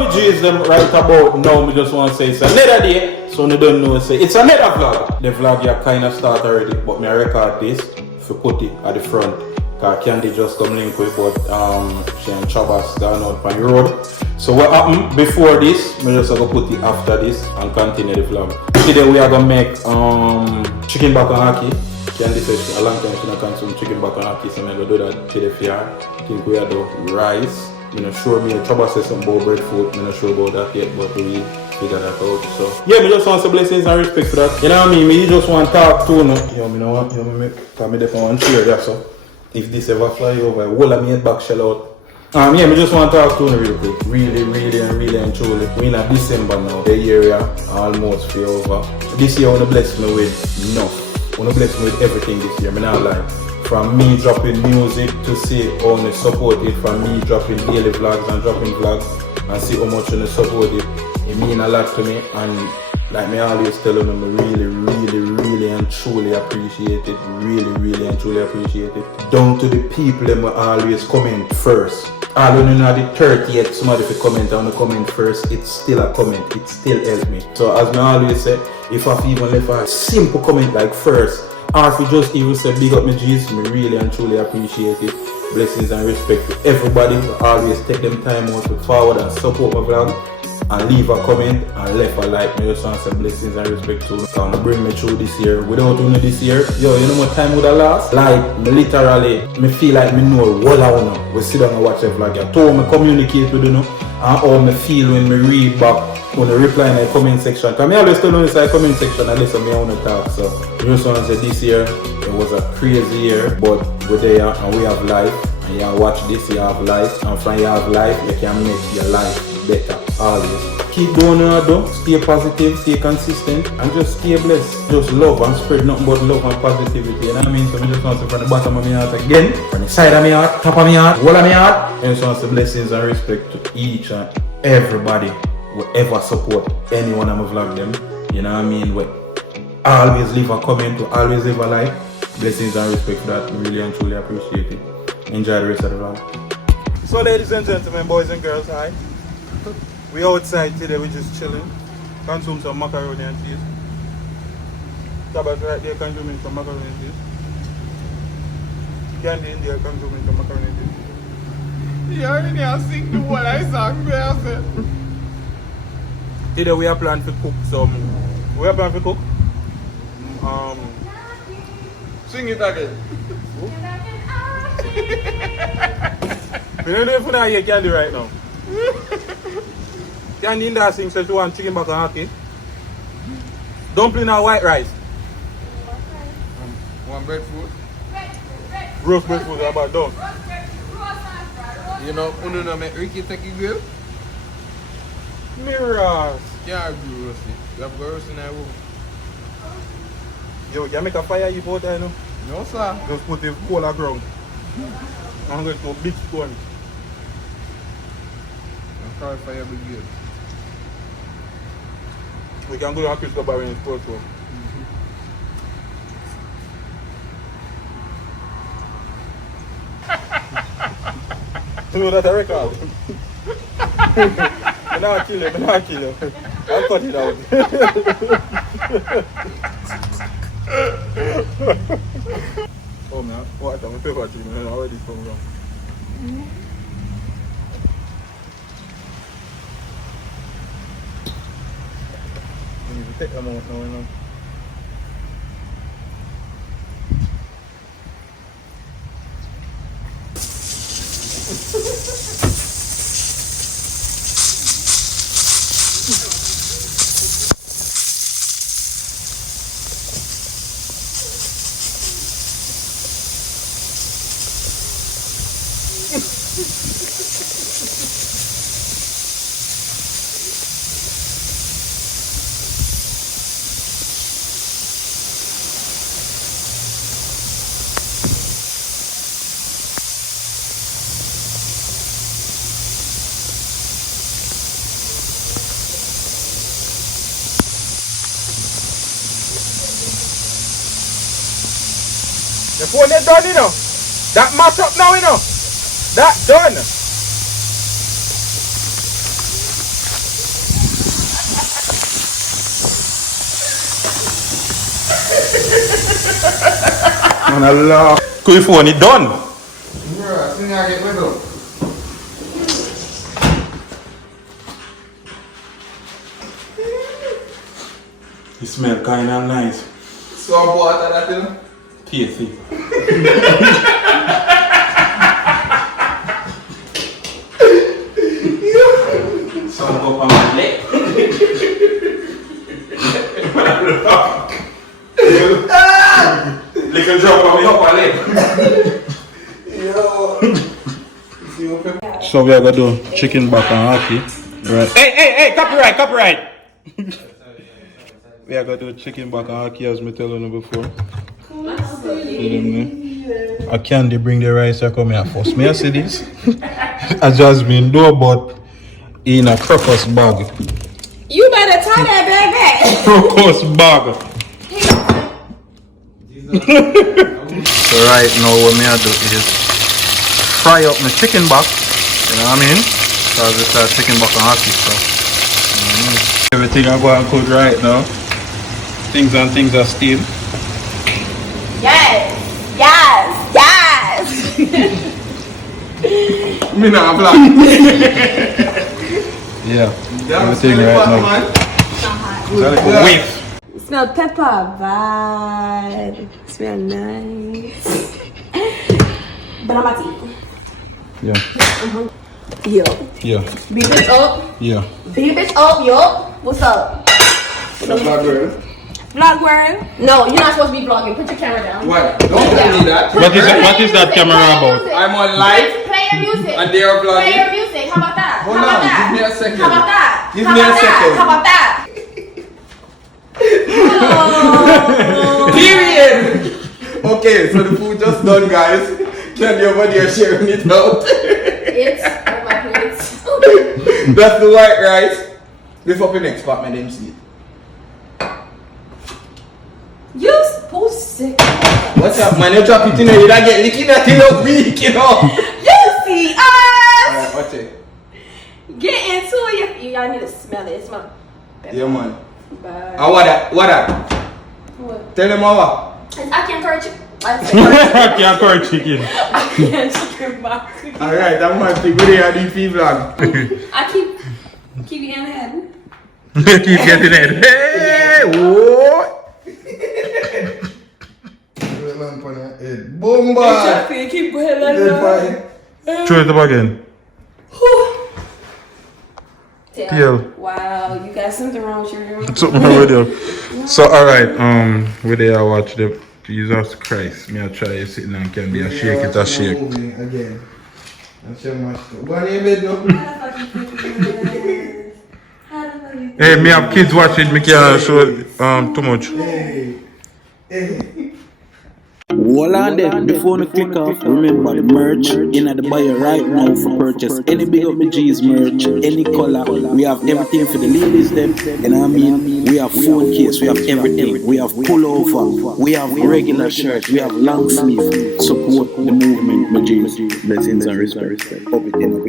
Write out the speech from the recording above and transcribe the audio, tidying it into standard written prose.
me G's them right about now, me just want to say it's another day, so you don't know, say it's another vlog. The vlog you kind of start already, but me record this, if you put it at the front, because Candy just come link with, but she and Chabas down out on the road. So what happened before this, me just going to put it after this and continue the vlog. Today we are going to make chicken bakonaki. Candy says a long time she don't consume chicken bakonaki, so I'm going to do that today for her. I think we are doing rice. I'm not sure me Chabas says some about breadfruit. I'm not sure about that yet, but we figure that out. So yeah, me just want some blessings and respect for that. You know what I mean? Me just want to talk to no. Yo, me know what? Yo, me definitely want to share that. So if this ever fly over, whole of me head back shell out. Yeah, me just want to talk to you real quick. Really and truly. We in December now. The year almost feel over. This year wanna bless me with enough. Wanna bless me with everything this year. Me not lie. From me dropping music to see how they support it. From me dropping daily vlogs and dropping vlogs and see how much they support it. It mean a lot to me, and like me always telling them, I really and truly appreciate it. Really and truly appreciate it. Down to the people that always comment first. All when you know the 30th, somebody if you comment on the comment first, it's still a comment. It still helps me. So as me always say, if I've even left a simple comment like first, or if you just even say big up my G's, me really and truly appreciate it. Blessings and respect to everybody who always take them time out to forward and support my vlog and leave a comment and left a like. Me just want to say blessings and respect to you. Bring me through this year. Without doing this year, yo, you know what time would have last? Like, me literally, me feel like me know what I wanna. We sit down and watch the vlog. I told me communicate with you know, and how me feel when me read back, when I reply in the comment section. Because I always tell you inside the comment section and listen me I want to talk. So I just want to say this year, it was a crazy year, but we're there and we have life. And you watch this, you have life. And from you have life, you can make your life better always. Keep doing what you do, stay positive, stay consistent, and just stay blessed. Just love and spread nothing but love and positivity. You know what I mean? So I just want to say from the bottom of my heart again, from the side of my heart, top of my heart, whole of my heart. I just want to say blessings and respect to each and everybody who ever support anyone on my vlog them. You know what I mean? We always leave a comment, we always leave a like. Blessings and respect for that. We really and truly appreciate it. Enjoy the rest of the vlog. So ladies and gentlemen, boys and girls, hi. We outside today, we just chilling. Consume some macaroni and cheese. Tabas right there consuming some macaroni and cheese. Candy in there consuming some macaroni and cheese. You already have sing the whole I sang there. Today we are planning to cook some. We are planning to cook. Sing it again. We don't know if we are here Candy right now. Candy in that sing says she want chicken bakonaki, dumpling and white rice. One breadfruit. Roast breadfruit about done. You know, you know make Ricky take a grill? Mirrors. Can't do roast it. You have to go roast in that room. Yo, you make a fire you put there, you know? No sir. Just put the coal ground. I'm going to go big stone. I'm sorry for your big grill. We can go to Crystal Bar in sports one. You know that I record? I'm not kill you. I'll cut it out. Oh man, what I'm paper tree, man, already come wrong. I need to take them out now, you know. The phone is done, you know. That mash up now, you know. That done. Man, Allah. Could you phone it done? Bro, sing I get with them. It smell kind of nice. Swamp water that you know? Tasty. Some up on my leg. Little drop on me up my leg. So we are gonna do chicken back and hockey. Right. Hey, copyright. We are gonna do chicken back and hockey as me telling you before. I can't bring the rice I come here first. May I see this? I just been do but in a crocus bag. You better tie that bag back. Crocus bag. So right now what me I do is fry up my chicken back. You know what I mean? Because it's a chicken back and hockey stuff. Everything I go and cook right now. Things are steamed. Yes. Me not black. Yeah. Damn, Everything smell it right back, now. man. Good Yeah. whiff. Smell pepper bad. Smell nice. But I'm about to eat. Yeah. Yo. Yeah. Beat bitch up. Yeah. Beat bitch up, yo. What's up? That's not good. Vlog world? No, you're not supposed to be vlogging. Put your camera down. What? Don't tell me that. What is that camera about? I'm on live. Play your music. And they are Play vlogging. your music. How about that? Hold How about on, that? give me a second. How about that? Give How me a about that? second. How about that? Period. Okay, so the food just done, guys. Candy over there sharing it out. It's on my plate. That's the white rice. Lift up your next part, my name see it. You pussy. What's up, man? You drop it in there, you don't get licky that in a week, you know. You see us. Alright, watch it. Get into it. Y'all need to smell it. It smells better. Yeah, man. Bye. What that? What? Tell them how. I can't courage you. I Can't cook chicken. can't chicken box. Alright, that man think we are the fee vlog. I keep you in the head. Keep getting it. Hey, what? Bomba! Keep going like that. Throw it up again. Tail. Wow, you got something wrong with your hair. Something wrong with you. So alright, we there I watch the Jesus Christ. Me I try to sit down and can be a shake it a shake. Again. That's your master. Go on in bed now. Hey, me have kids watching, me can't show too much. Hold on then, before we click off, remember the merch in the bio right now for purchase. Any Big Up My G's merch, any color, we have everything for the ladies them, you know what I mean? We have phone case, we have everything, we have pullover, we have regular shirts, we have long sleeve. Support the movement, my G's. Blessings and respect. Up it in.